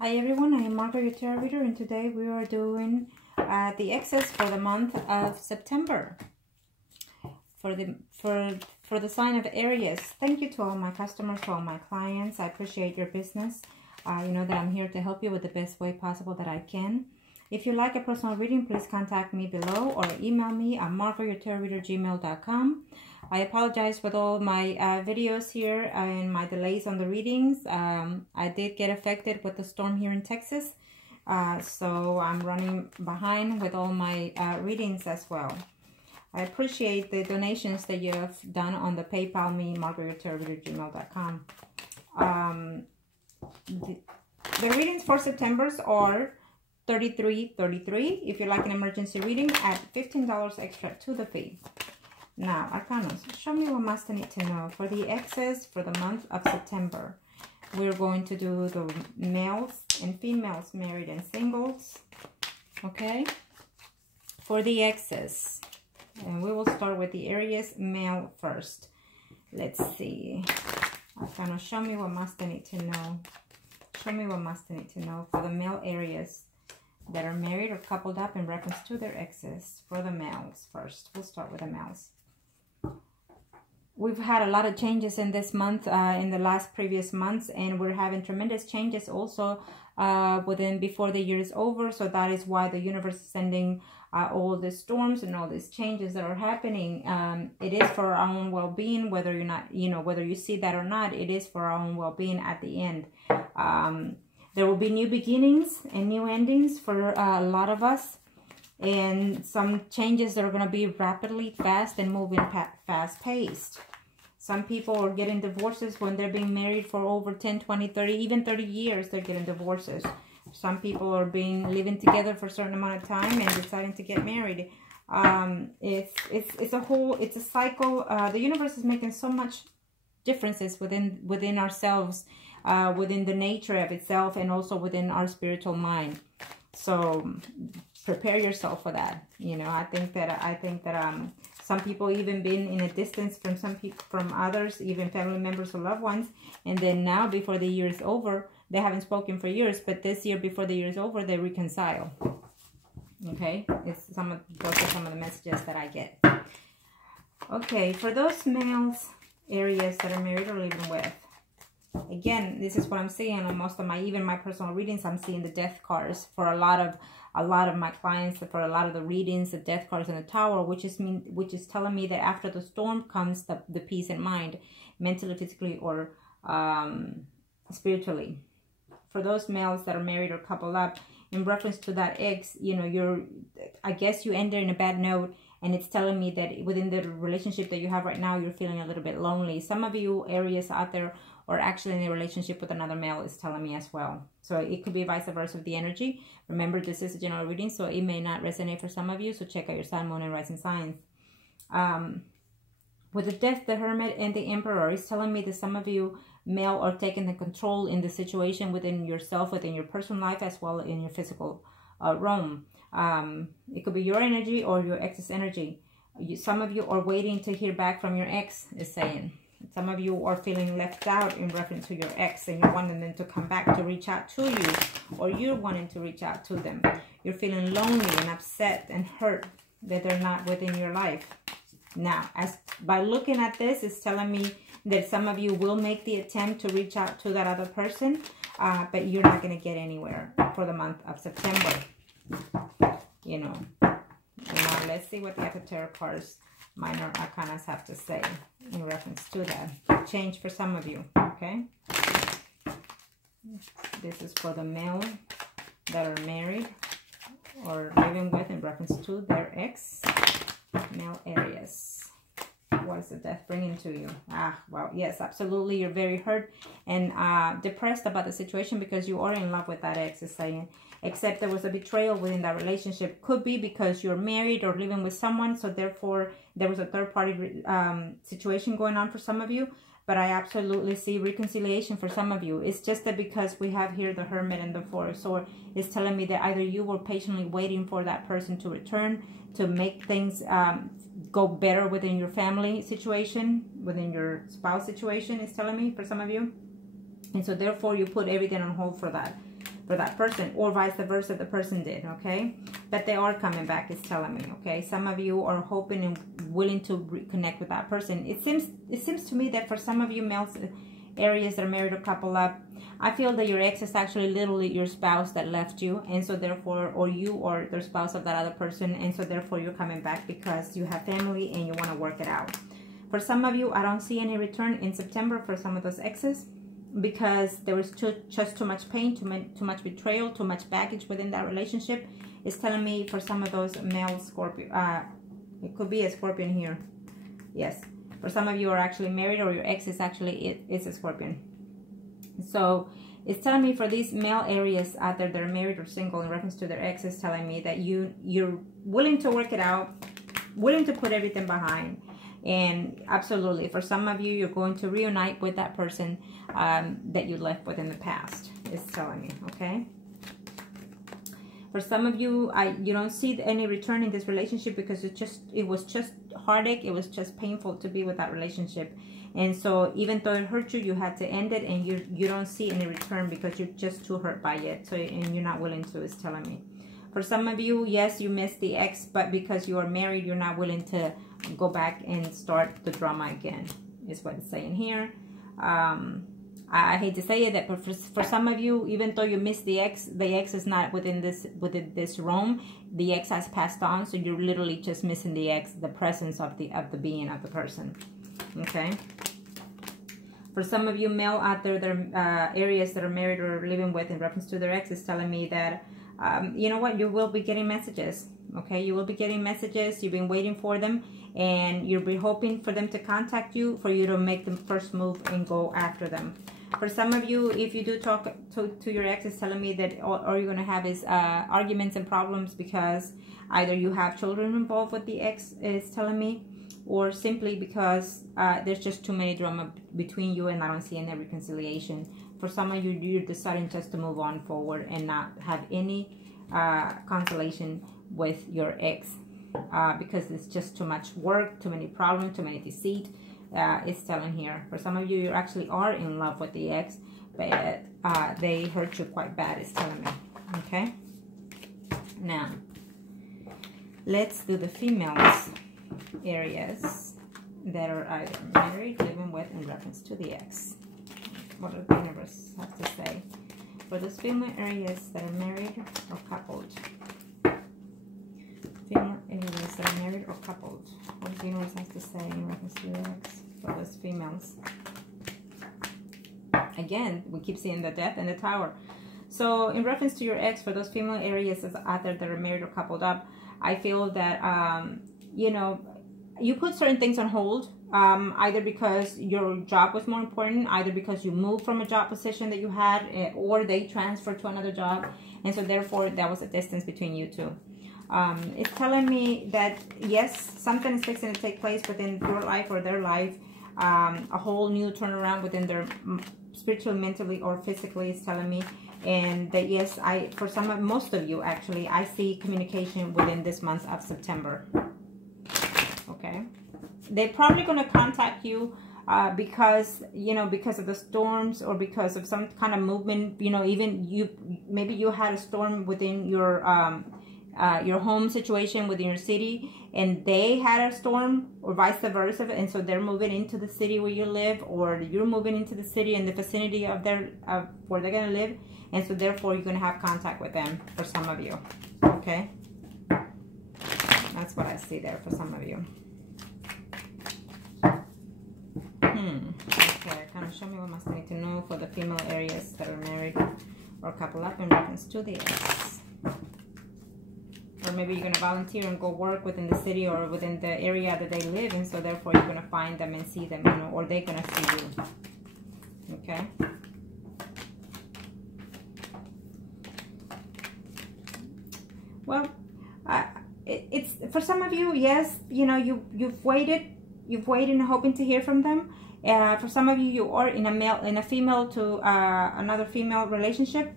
Hi everyone, I am Margourtarotreader, and today we are doing the exes for the month of September for the sign of Aries. Thank you to all my customers, to all my clients. I appreciate your business. You know that I'm here to help you with the best way possible that I can. If you like a personal reading, please contact me below or email me at margourtarotreader@gmail.com. I apologize for all my videos here and my delays on the readings. I did get affected with the storm here in Texas, so I'm running behind with all my readings as well. I appreciate the donations that you have done on the PayPal me, margourtarotreader@gmail.com. The readings for September's are $33.33. If you like an emergency reading, add $15 extra to the fee. Now, Arcanos, show me what must I need to know for the exes for the month of September. We're going to do the males and females, married and singles. Okay? For the exes. And we will start with the Aries male first. Let's see. Arcanos, show me what must I need to know. Show me what must I need to know for the male Aries that are married or coupled up in reference to their exes. For the males first. We'll start with the males. We've had a lot of changes in this month, in the last previous months, and we're having tremendous changes also before the year is over. So that is why the universe is sending all the storms and all these changes that are happening. It is for our own well-being, whether you're not, whether you see that or not. It is for our own well-being at the end. There will be new beginnings and new endings for a lot of us. And some changes that are going to be rapidly fast and moving fast-paced. Some people are getting divorces when they're being married for over 10, 20, 30, even 30 years. They're getting divorces. Some people are living together for a certain amount of time and deciding to get married. It's a cycle. The universe is making so much differences within ourselves, within the nature of itself, and also within our spiritual mind. So prepare yourself for that. I think that some people even been in a distance from others, even family members or loved ones, and then now before the year is over, they haven't spoken for years, but this year before the year is over, they reconcile. Okay, those are some of the messages that I get. Okay, for those males Aries that are married or living with. Again, this is what I'm seeing on most of even my personal readings. I'm seeing the death cards for a lot of my clients. For a lot of the readings, the death cards and the Tower, which is telling me that after the storm comes the peace and mind, mentally, physically, or spiritually. For those males that are married or coupled up, in reference to that ex, I guess you ended in a bad note. And it's telling me that within the relationship that you have right now, you're feeling a little bit lonely. Some of you Aries out there are actually in a relationship with another male, is telling me as well. So it could be vice versa with the energy. Remember, this is a general reading, so it may not resonate for some of you. So check out your sun, moon, and rising signs. With the Death, the Hermit, and the Emperor, it's telling me that some of you male are taking the control in the situation within yourself, within your personal life, as well in your physical realm. It could be your energy or your ex's energy. Some of you are waiting to hear back from your ex, is saying. Some of you are feeling left out in reference to your ex, and you're wanting them to come back to reach out to you, or you're wanting to reach out to them. You're feeling lonely and upset and hurt that they're not within your life. Now, by looking at this, it's telling me that some of you will make the attempt to reach out to that other person, but you're not going to get anywhere for the month of September. Now let's see what the other tarot cards, minor arcanas, have to say in reference to that change for some of you. Okay, this is for the male that are married or living with in reference to their ex, male Aries. What is the death bringing to you? Well, yes, absolutely. You're very hurt and depressed about the situation because you are in love with that ex, is saying. Except there was a betrayal within that relationship. Could be because you're married or living with someone, so therefore there was a third-party situation going on for some of you. But I absolutely see reconciliation for some of you. It's just that because we have here the Hermit and the Four of Swords, it's telling me that either you were patiently waiting for that person to return to make things go better within your family situation, within your spouse situation, it's telling me for some of you. And so therefore you put everything on hold for that. for that person, or vice versa, the person did, okay? But they are coming back, it's telling me, okay? Some of you are hoping and willing to reconnect with that person. It seems to me that for some of you males, Aries that are married or couple up, I feel that your ex is actually literally your spouse that left you, and so therefore, or you or the spouse of that other person, and so therefore you're coming back because you have family and you want to work it out. For some of you, I don't see any return in September for some of those exes, because there was just too much pain, too much betrayal, too much baggage within that relationship. It's telling me for some of those male Scorpio, it could be a Scorpion here. Yes, for some of you are actually married, or your ex is actually it's a Scorpion. So it's telling me for these male Aries out there that are married or single in reference to their ex, is telling me that you're willing to work it out, willing to put everything behind. And absolutely, for some of you, you're going to reunite with that person that you left with in the past. It's telling me, okay? For some of you, you don't see any return in this relationship because it was just heartache. It was just painful to be with that relationship. And so even though it hurt you, you had to end it, and you don't see any return because you're just too hurt by it. So, and you're not willing to, it's telling me. For some of you, yes, you missed the ex, but because you are married, you're not willing to go back and start the drama again, is what it's saying here. I hate to say it, but for some of you, even though you missed the ex is not within this realm. The ex has passed on, so you're literally just missing the ex, the presence of the being of the person. Okay. For some of you male out there, that are areas that are married or living with in reference to their ex, is telling me that you know what, you will be getting messages. Okay, you will be getting messages. You've been waiting for them, and you'll be hoping for them to contact you, for you to make the first move and go after them. For some of you, if you do talk to your ex, it's telling me that all you're going to have is arguments and problems, because either you have children involved with the ex, is telling me, or simply because there's just too many drama between you, and I don't see any reconciliation. For some of you, you're deciding just to move on forward and not have any consolation with your ex, because it's just too much work, too many problems, too many deceit. It's telling here. For some of you, you actually are in love with the ex, but they hurt you quite bad, it's telling me. Okay, now let's do the females areas that are either married, living with in reference to the ex. What does the universe have to say for those female areas that are married or coupled? Female areas that are married or coupled. What does the universe have to say in reference to the ex for those females? Again, we keep seeing the Death and the Tower. So in reference to your ex, for those female areas out there that are married or coupled up, I feel that you know, you put certain things on hold, either because your job was more important, either because you moved from a job position that you had, or they transferred to another job, and so therefore there was a distance between you two. It's telling me that yes, something is fixing to take place within your life or their life, a whole new turnaround within their spiritually, mentally, or physically, it's telling me. And that yes, for most of you actually, I see communication within this month of September. Okay, they're probably going to contact you because, you know, because of the storms, or because of some kind of movement. You know, even maybe you had a storm within your home situation within your city, and they had a storm, or vice versa, and so they're moving into the city where you live, or you're moving into the city in the vicinity of where they're going to live, and so therefore you're going to have contact with them for some of you. Okay, that's what I see there for some of you. Okay, kind of show me what must I need to know for the female areas that are married or couple up in reference to the ex. Or maybe you're going to volunteer and go work within the city or within the area that they live in, so therefore you're going to find them and see them, you know, or they're going to see you. Okay. Well, it's for some of you, yes, you know, you've waited and hoping to hear from them. For some of you, you are in a female to another female relationship.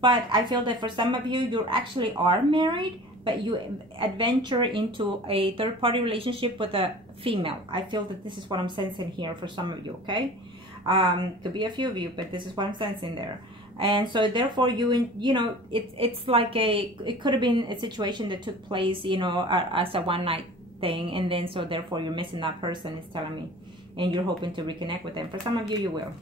But I feel that for some of you, you actually are married, but you adventure into a third-party relationship with a female. I feel that this is what I'm sensing here for some of you, okay? Could be a few of you, but this is what I'm sensing there. And so therefore you know, it's like it could have been a situation that took place, you know, as a one night thing, and then so therefore you're missing that person, is telling me, and you're hoping to reconnect with them. For some of you, you will.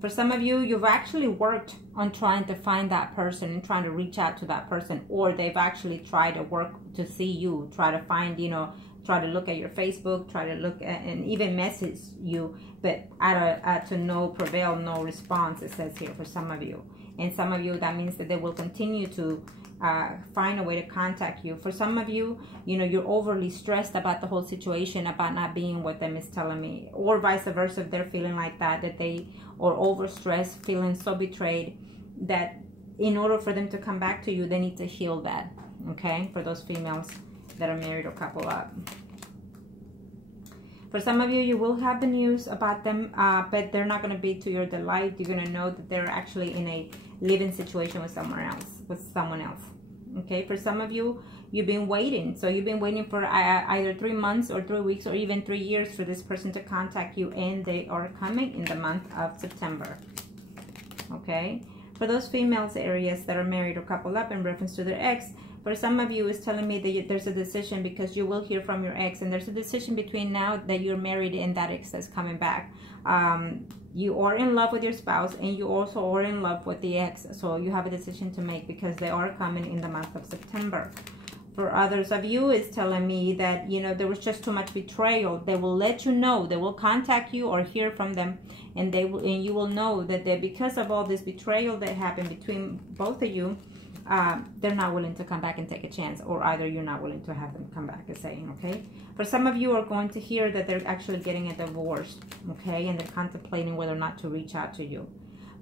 For some of you, you've actually worked on trying to find that person and trying to reach out to that person, or they've actually tried to work to see you, try to find, you know, try to look at your Facebook, try to look at, and even message you, but to no prevail, no response, it says here for some of you. And some of you, that means that they will continue to find a way to contact you. For some of you, you know, you're overly stressed about the whole situation, about not being with them, is telling me, or vice versa, if they're feeling like that they, or overstressed, feeling so betrayed, that in order for them to come back to you, they need to heal that. Okay, for those females that are married or couple up. For some of you, you will have the news about them, but they're not going to be to your delight. You're going to know that they're actually in a living situation with someone else. Okay, for some of you, you've been waiting. So you've been waiting for either 3 months or 3 weeks or even 3 years for this person to contact you, and they are coming in the month of September. Okay, for those females, Aries, that are married or couple up in reference to their ex, for some of you, is telling me that there's a decision, because you will hear from your ex, and there's a decision between now that you're married and that ex that's coming back. You are in love with your spouse, and you also are in love with the ex, so you have a decision to make, because they are coming in the month of September. For others of you, it's telling me that, you know, there was just too much betrayal. They will let you know, they will contact you or hear from them, and you will know that because of all this betrayal that happened between both of you, they're not willing to come back and take a chance, or either you're not willing to have them come back, is saying. Okay, for some of you are going to hear that they're actually getting a divorce, okay, and they're contemplating whether or not to reach out to you.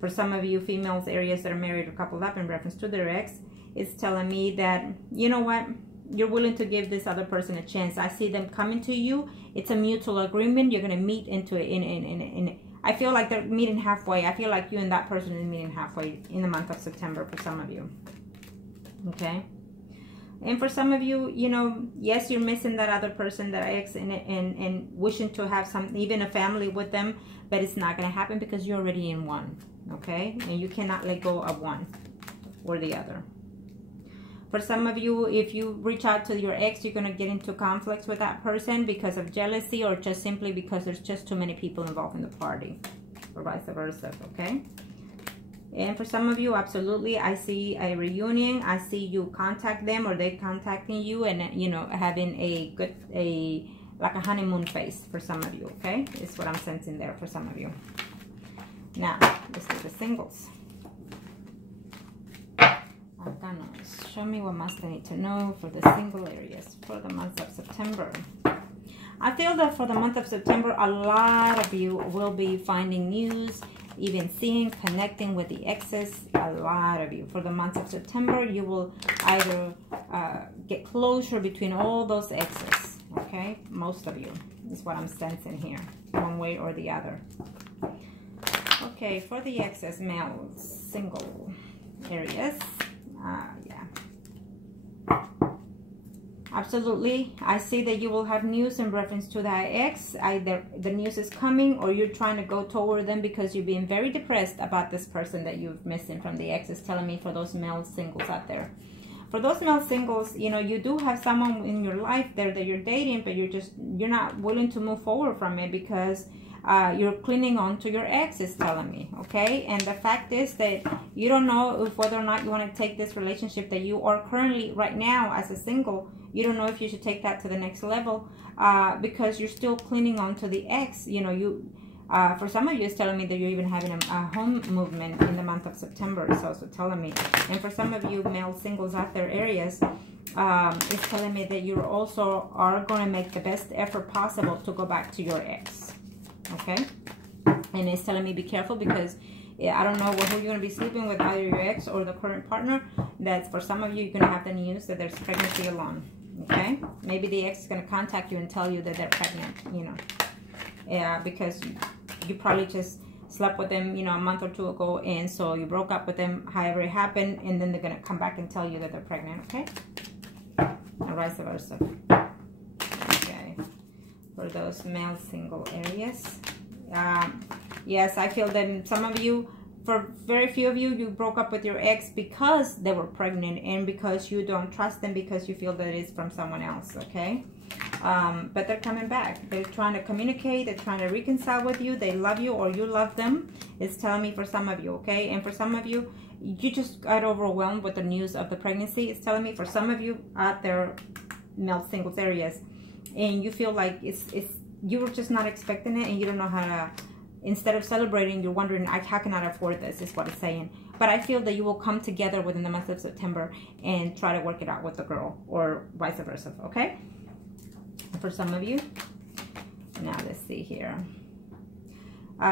For some of you females, Aries, that are married or coupled up in reference to their ex, it's telling me that, you know what, you're willing to give this other person a chance. I see them coming to you. It's a mutual agreement. You're going to meet into it I feel like they're meeting halfway. I feel like you and that person is meeting halfway in the month of September for some of you. Okay, and for some of you, you know, yes, you're missing that other person, that ex, and wishing to have even a family with them, but it's not going to happen because you're already in one. Okay, and you cannot let go of one or the other. For some of you, if you reach out to your ex, you're going to get into conflicts with that person because of jealousy, or just simply because there's just too many people involved in the party, or vice versa. Okay. And for some of you, absolutely, I see a reunion. I see you contact them, or they contacting you, and, you know, having like a honeymoon phase for some of you, okay? It's what I'm sensing there for some of you. Now, let's do the singles. Arcanos, show me what must I need to know for the single areas for the month of September. I feel that for the month of September, a lot of you will be finding news, even seeing, connecting with the exes. A lot of you. For the month of September, you will either get closure between all those exes. Okay? Most of you is what I'm sensing here, one way or the other. Okay, for the exes, male, single areas. Yeah. Absolutely. I see that you will have news in reference to that ex. Either the news is coming, or you're trying to go toward them because you're being very depressed about this person that you've missing from the ex, is telling me for those male singles out there. For those male singles, you know, you do have someone in your life there that you're dating, but you're not willing to move forward from it because you're clinging on to your ex, is telling me. Okay, and the fact is that you don't know if whether or not you want to take this relationship that you are currently right now as a single. You don't know if you should take that to the next level because you're still clinging on to the ex. You know, for some of you, it's telling me that you're even having a home movement in the month of September. It's also telling me. And for some of you male singles out there areas, it's telling me that you also are going to make the best effort possible to go back to your ex. Okay? And it's telling me be careful because I don't know who you're going to be sleeping with, either your ex or the current partner. That's for some of you, you're going to have the news that there's pregnancy alone. Okay? Maybe the ex is going to contact you and tell you that they're pregnant, you know. Yeah, because you probably just slept with them, you know, a month or two ago, and so you broke up with them, however it happened, and then they're going to come back and tell you that they're pregnant, okay? And vice versa. Okay. For those male single areas. Yes, I feel that some of you, for very few of you, you broke up with your ex because they were pregnant and because you don't trust them, because you feel that it's from someone else, okay? But they're coming back. They're trying to communicate. They're trying to reconcile with you. They love you or you love them. It's telling me for some of you, okay? And for some of you, you just got overwhelmed with the news of the pregnancy. It's telling me for some of you out there, male singles areas, and you feel like you were just not expecting it and you don't know how to, instead of celebrating, you're wondering, how can I afford this, is what it's saying. But I feel that you will come together within the month of September and try to work it out with the girl, or vice versa, okay? For some of you, now let's see here.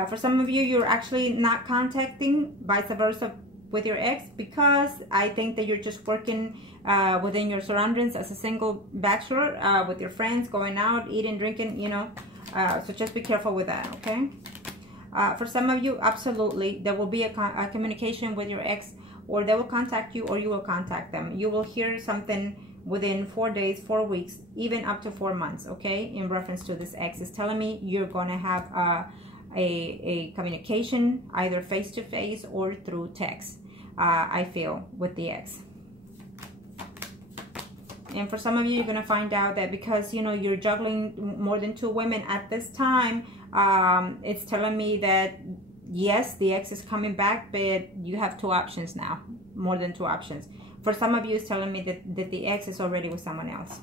For some of you, you're actually not contacting, vice versa, with your ex, because I think that you're just working within your surroundings as a single bachelor, with your friends, going out, eating, drinking, you know. So just be careful with that, okay? For some of you, absolutely, there will be a communication with your ex, or they will contact you or you will contact them. You will hear something within 4 days, 4 weeks, even up to 4 months, okay? In reference to this ex, is telling me you're going to have a communication, either face-to-face or through text, I feel, with the ex. And for some of you, you're going to find out that because, you know, you're juggling more than 2 women at this time, it's telling me that, yes, the ex is coming back, but you have 2 options now, more than 2 options. For some of you, it's telling me that the ex is already with someone else.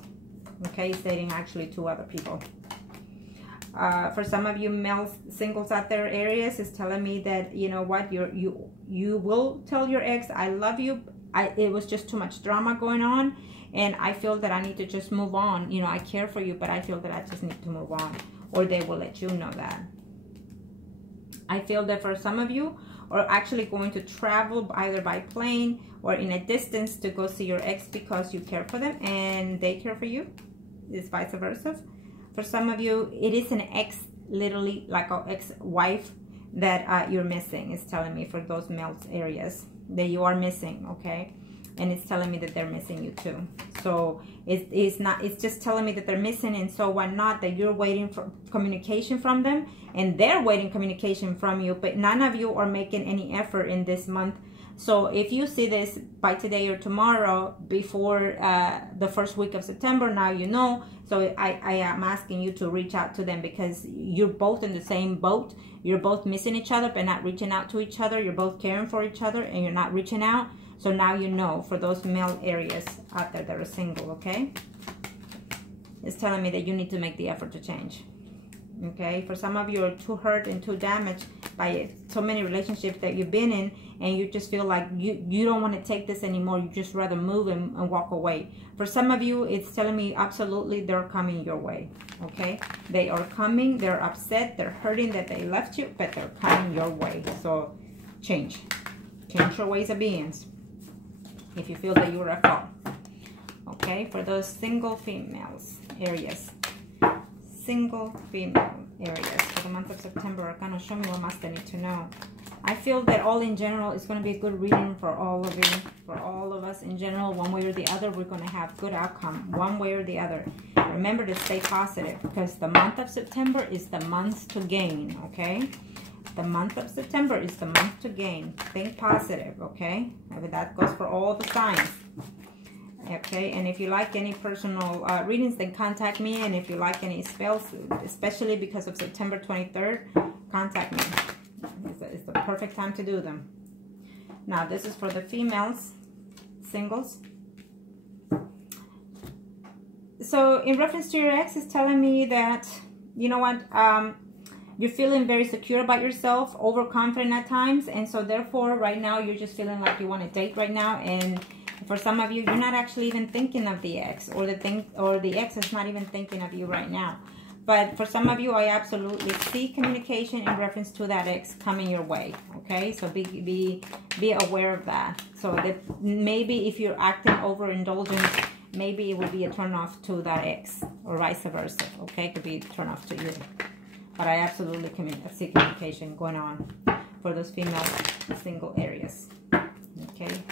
Okay, it's dating actually 2 other people. For some of you male singles out there areas, it's telling me that, you know what, you will tell your ex, I love you. It was just too much drama going on, and I feel that I need to just move on. You know, I care for you, but I feel that I just need to move on, or they will let you know that. I feel that for some of you are actually going to travel either by plane or in a distance to go see your ex because you care for them and they care for you. It's vice versa. For some of you, it is an ex, literally like an ex-wife that you're missing. It's telling me for those male areas that you are missing, okay? And it's telling me that they're missing you too. So it's just telling me that they're missing, and so why not that you're waiting for communication from them and they're waiting communication from you, but none of you are making any effort in this month. So if you see this by today or tomorrow, before the first week of September, now you know. So I am asking you to reach out to them, because you're both in the same boat. You're both missing each other but not reaching out to each other. You're both caring for each other and you're not reaching out. So now you know, for those male areas out there that are single, okay? It's telling me that you need to make the effort to change. Okay, for some of you are too hurt and too damaged by so many relationships that you've been in, and you just feel like you don't want to take this anymore. You just rather move and walk away. For some of you, it's telling me absolutely they're coming your way. Okay, they are coming. They're upset. They're hurting that they left you, but they're coming your way. So change your ways of being if you feel that you were at fault. Okay, for those single females areas. Single female areas for the month of September are going to show me what must I need to know. I feel that all in general is going to be a good reading for all of you, for all of us in general. One way or the other, we're going to have good outcome, one way or the other. Remember to stay positive, because the month of September is the month to gain, okay? The month of September is the month to gain. Think positive, okay? That goes for all the signs. Okay, and if you like any personal readings, then contact me. And if you like any spells, especially because of September 23rd, contact me. It's the perfect time to do them. Now, this is for the females, singles. So, in reference to your ex, it's telling me that, you know what, you're feeling very secure about yourself, overconfident at times. And so, therefore, right now, you're just feeling like you want to date right now. And for some of you, you're not actually even thinking of the ex, or the ex is not even thinking of you right now. But for some of you, I absolutely see communication in reference to that ex coming your way. Okay, so be aware of that. So that maybe if you're acting overindulgent, maybe it will be a turn off to that ex, or vice versa. Okay, it could be a turn off to you. But I absolutely see communication going on for those female single areas. Okay,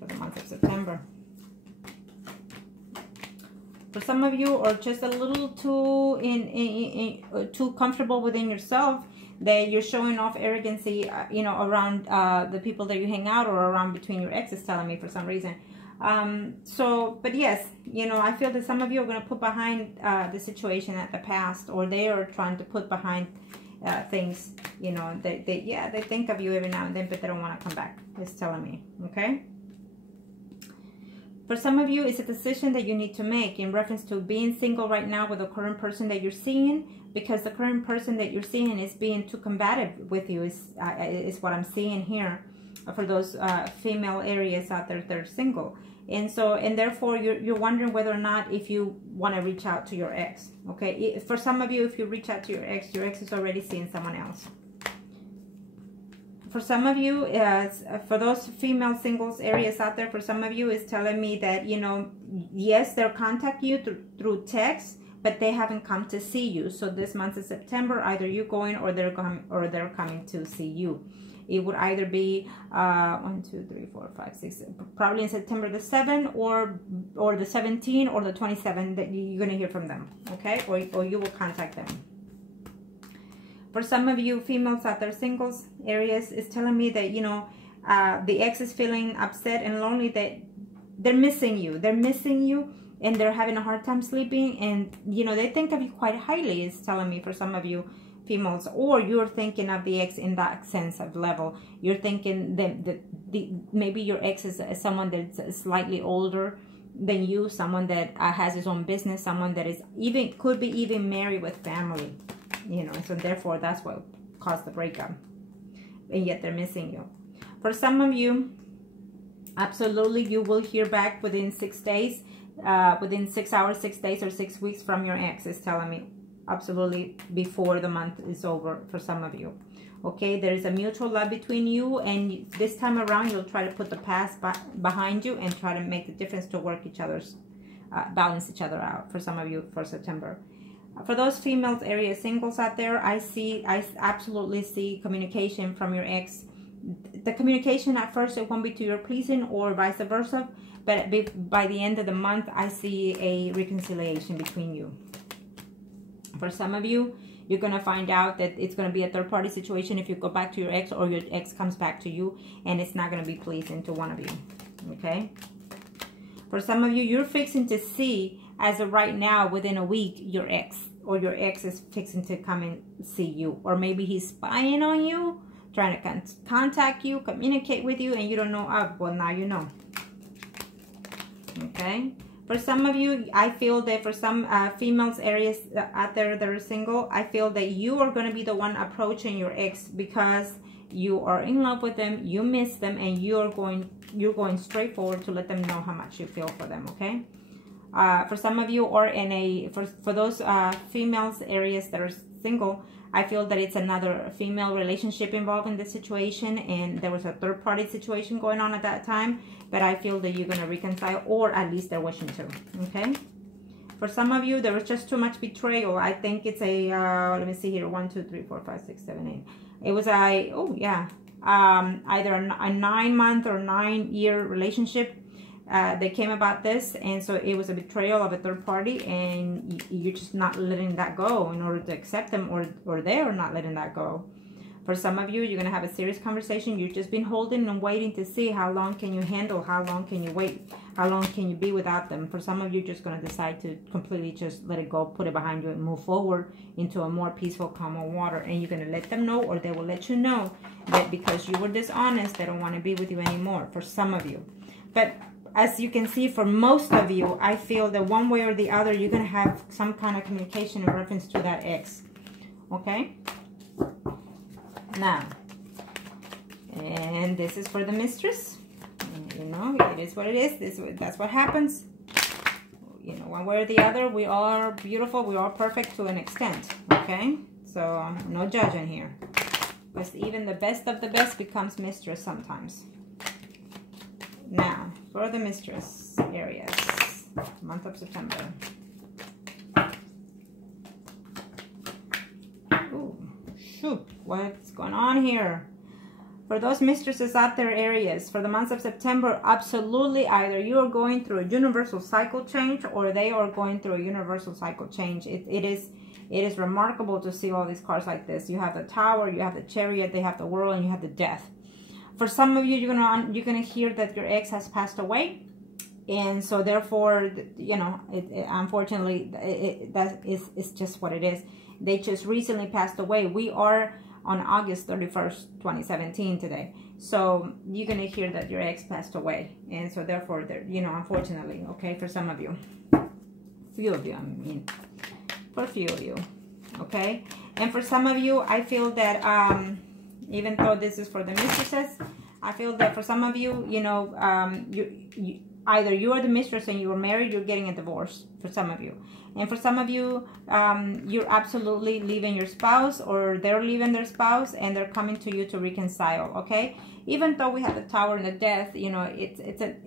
for the month of September. For some of you are just a little too too comfortable within yourself that you're showing off arrogancy, you know, around the people that you hang out or around between your exes, telling me for some reason. So, but yes, you know, I feel that some of you are going to put behind the situation at the past, or they are trying to put behind things, you know, they think of you every now and then, but they don't want to come back. It's telling me, okay? For some of you, it's a decision that you need to make in reference to being single right now with the current person that you're seeing, because the current person that you're seeing is being too combative with you, is what I'm seeing here for those female Aries out there that are single. And so, and therefore, you're wondering whether or not if you want to reach out to your ex, okay? For some of you, if you reach out to your ex is already seeing someone else. For some of you, for those female singles Aries out there, for some of you, is telling me that, you know, yes, they'll contact you through text, but they haven't come to see you. So this month of September, either you going or they're coming to see you. It would either be 1, 2, 3, 4, 5, 6, probably in September the 7th or the 17th or the 27th that you're going to hear from them, okay? Or you will contact them. For some of you females out there, singles, Aries, is telling me that, you know, the ex is feeling upset and lonely, that they're missing you. They're missing you and they're having a hard time sleeping. And, you know, they think of you quite highly, is telling me for some of you females. Or you're thinking of the ex in that sense of level. You're thinking that maybe your ex is someone that's slightly older than you, someone that has his own business, someone that is could be even married with family. You know, so therefore that's what caused the breakup, and yet they're missing you. For some of you, absolutely, you will hear back within 6 days, within 6 hours, 6 days, or 6 weeks from your ex, is telling me. Absolutely, before the month is over for some of you. Okay, there is a mutual love between you, and this time around you'll try to put the past behind you and try to make the difference to work balance each other out. For some of you, for September. For those females, Aries singles out there, I absolutely see communication from your ex. The communication at first, it won't be to your pleasing or vice versa, but by the end of the month, I see a reconciliation between you. For some of you, you're going to find out that it's going to be a third-party situation if you go back to your ex, or your ex comes back to you, and it's not going to be pleasing to one of you, okay? For some of you, you're fixing to see, as of right now, within a week, your ex, or your ex is fixing to come and see you, or maybe he's spying on you, trying to contact you, communicate with you, and you don't know of. Well, now you know. Okay. For some of you, I feel that for some females, Aries out there that are single, I feel that you are going to be the one approaching your ex because you are in love with them, you miss them, and you're going straight forward to let them know how much you feel for them. Okay. For some of you, or for those females, Aries that are single, I feel that it's another female relationship involved in this situation, and there was a third-party situation going on at that time, but I feel that you're going to reconcile, or at least they're wishing to, okay? For some of you, there was just too much betrayal. I think it's a, let me see here, 1, 2, 3, 4, 5, 6, 7, 8. It was either a 9-month or 9-year relationship that came about this, and so it was a betrayal of a third party, and you're just not letting that go in order to accept them, or they're not letting that go. For some of you, you're going to have a serious conversation. You've just been holding and waiting to see how long can you handle, how long can you wait, how long can you be without them. For some of you, you're just going to decide to completely just let it go, put it behind you, and move forward into a more peaceful, calmer water. And you're going to let them know, or they will let you know, that because you were dishonest, they don't want to be with you anymore, for some of you. But as you can see, for most of you, I feel that one way or the other, you're going to have some kind of communication in reference to that ex. Okay? Now, and this is for the mistress. You know, it is what it is. That's what happens. You know, one way or the other, we all are beautiful. We are perfect to an extent. Okay? So, no judging here. Because even the best of the best becomes mistress sometimes. Now, for the mistress Aries, month of September. Ooh, shoot, what's going on here? For those mistresses out there, Aries, for the month of September, absolutely, either you are going through a universal cycle change, or they are going through a universal cycle change. It is It is remarkable to see all these cards like this. You have the Tower, you have the Chariot, they have the World, and you have the Death. For some of you, you're gonna hear that your ex has passed away, and so therefore, you know, unfortunately, it's just what it is. They just recently passed away. We are on August 31st, 2017 today. So you're gonna hear that your ex passed away, and so therefore, you know, unfortunately, okay, for some of you, few of you, I mean, for a few of you, okay. And for some of you, I feel that even though this is for the mistresses, I feel that for some of you, you know, either you are the mistress and you were married, you're getting a divorce for some of you. And for some of you, you're absolutely leaving your spouse, or they're leaving their spouse and they're coming to you to reconcile, okay? Even though we have the Tower and the Death, you know,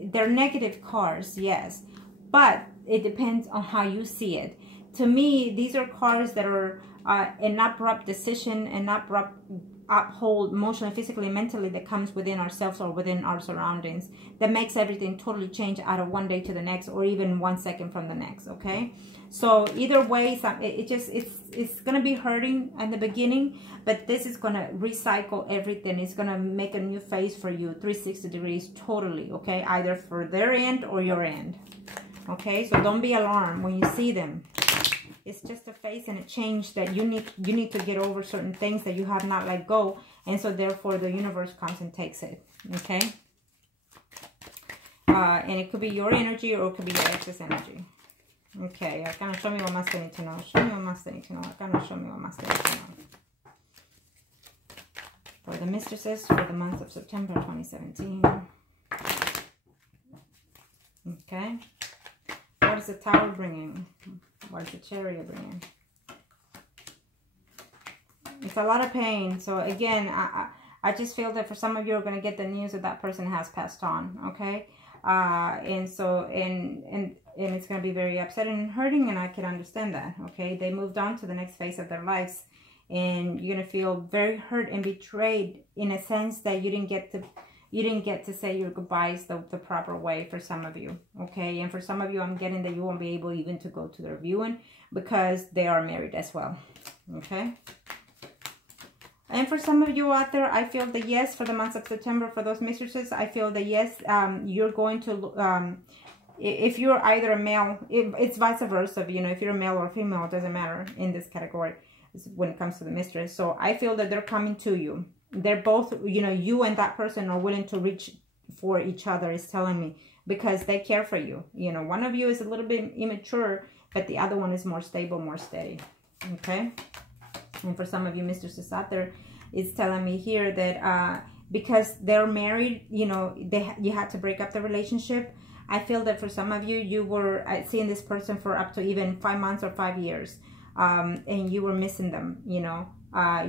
they're negative cards, yes. But it depends on how you see it. To me, these are cards that are an abrupt decision, an abrupt uphold emotionally, physically, mentally, that comes within ourselves or within our surroundings, that makes everything totally change out of one day to the next, or even 1 second from the next, okay? So either way, it's gonna be hurting in the beginning, but this is gonna recycle everything. It's gonna make a new phase for you, 360 degrees, totally, okay? Either for their end or your end, okay? So don't be alarmed when you see them. It's just a phase and a change that you need to get over certain things that you have not let go, and so therefore the universe comes and takes it, okay? And it could be your energy, or it could be your ex's energy. Okay, Arcana, show me what Master need to know. Show me what Master need to know. Arcana, show me what Master need to know. For the mistresses for the month of September 2017. Okay. What is the Tower bringing? What is the Chariot bringing? It's a lot of pain. So again, I just feel that for some of you are going to get the news that that person has passed on, okay? And so, and it's going to be very upsetting and hurting, and I can understand that, okay? They moved on to the next phase of their lives, and you're going to feel very hurt and betrayed in a sense that you didn't get to say your goodbyes the proper way for some of you, okay? And for some of you, I'm getting that you won't be able even to go to their viewing because they are married as well, okay? And for some of you out there, I feel that yes, for the month of September, for those mistresses, I feel that yes, you're going to, if you're either a male, it's vice versa, you know, if you're a male or female, it doesn't matter in this category when it comes to the mistress. So I feel that they're coming to you. They're both, you know, you and that person are willing to reach for each other, is telling me, because they care for you. You know, one of you is a little bit immature, but the other one is more stable, more steady, okay? And for some of you mistresses out there, it's telling me here that because they're married, you know, you had to break up the relationship. I feel that for some of you, you were seeing this person for up to even 5 months or 5 years, and you were missing them, you know.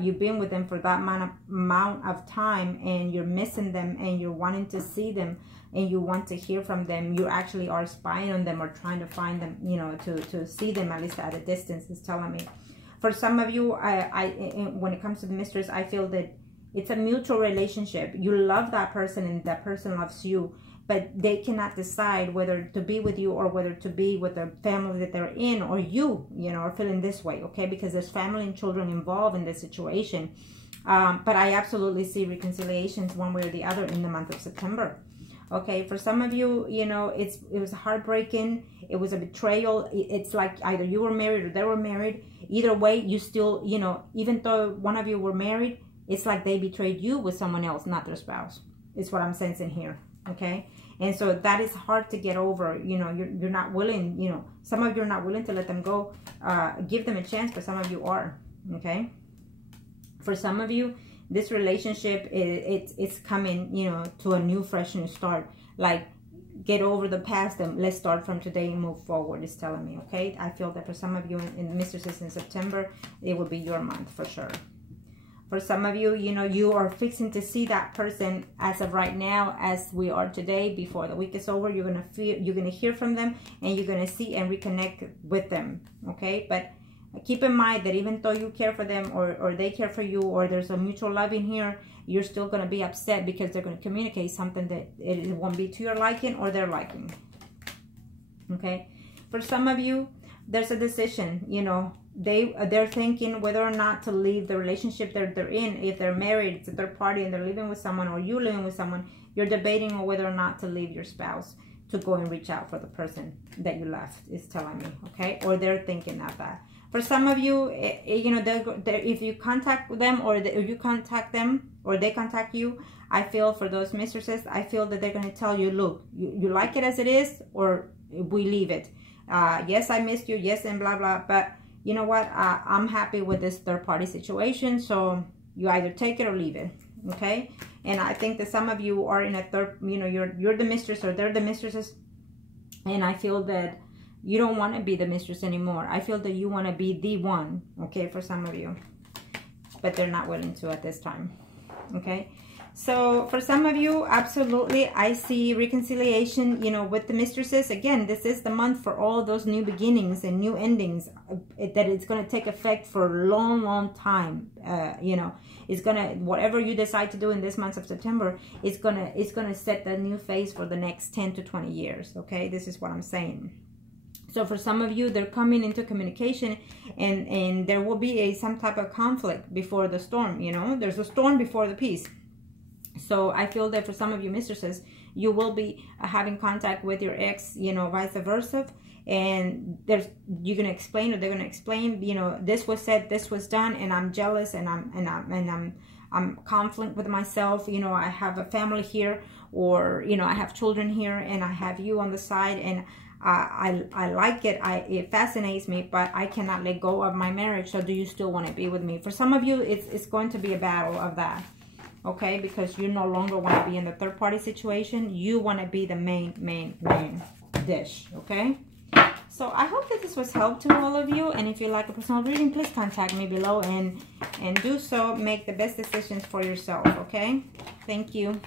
You've been with them for that amount of time, and you're missing them, and you're wanting to see them, and you want to hear from them. You actually are spying on them or trying to find them, you know, to see them at least at a distance, is telling me. For some of you, when it comes to the mistress, I feel that it's a mutual relationship. You love that person and that person loves you, but they cannot decide whether to be with you or whether to be with the family that they're in, or you know, are feeling this way, okay? Because there's family and children involved in this situation. But I absolutely see reconciliations one way or the other in the month of September. Okay, for some of you, you know, it was heartbreaking. It was a betrayal. It's like either you were married or they were married. Either way, you still, you know, even though one of you were married, it's like they betrayed you with someone else, not their spouse. It's what I'm sensing here, okay? And so that is hard to get over. You know, you're not willing, you know, some of you are not willing to let them go. Give them a chance, but some of you are, okay? For some of you, this relationship, it's coming, you know, to a new, fresh new start. Like, get over the past and let's start from today and move forward, is telling me, okay? I feel that for some of you in mistresses in September, it will be your month for sure. For some of you, you know, you are fixing to see that person as of right now, as we are today. Before the week is over, you're gonna hear from them, and you're gonna see and reconnect with them, okay? But keep in mind that even though you care for them, or they care for you, or there's a mutual love in here, you're still going to be upset because they're going to communicate something that it won't be to your liking or their liking. Okay? For some of you, there's a decision, you know, they're thinking whether or not to leave the relationship they're in. If they're married, it's a third party and they're living with someone, or you living with someone, you're debating on whether or not to leave your spouse to go and reach out for the person that you left, is telling me, okay? Or they're thinking of that. For some of you, you know, if you contact them, or if you contact them, or they contact you, I feel for those mistresses, I feel that they're going to tell you, look, you like it as it is, or we leave it. Yes, I missed you, yes, and blah, blah, but you know what? I'm happy with this third-party situation, so you either take it or leave it, okay? And I think that some of you are in a third, you know, you're the mistress, or they're the mistresses, and I feel that you don't want to be the mistress anymore. I feel that you want to be the one, okay, for some of you, but they're not willing to at this time, okay? So for some of you, absolutely, I see reconciliation, you know, with the mistresses. Again, this is the month for all those new beginnings and new endings, that it's going to take effect for a long, long time. You know, it's going to, whatever you decide to do in this month of September, it's going to set the new phase for the next 10 to 20 years. Okay, this is what I'm saying. So for some of you, they're coming into communication, and there will be some type of conflict before the storm. You know, there's a storm before the peace. So I feel that for some of you mistresses, you will be having contact with your ex, you know, vice versa. And you're going to explain, or they're going to explain, you know, this was said, this was done, and I'm jealous, and I'm conflict with myself. You know, I have a family here, or, you know, I have children here, and I have you on the side, and I like it. It fascinates me, but I cannot let go of my marriage. So do you still want to be with me? For some of you, it's going to be a battle of that. Okay, because you no longer want to be in the third party situation. You want to be the main dish. Okay, so I hope that this was help to all of you. And if you like a personal reading, please contact me below, and do so. Make the best decisions for yourself. Okay, thank you.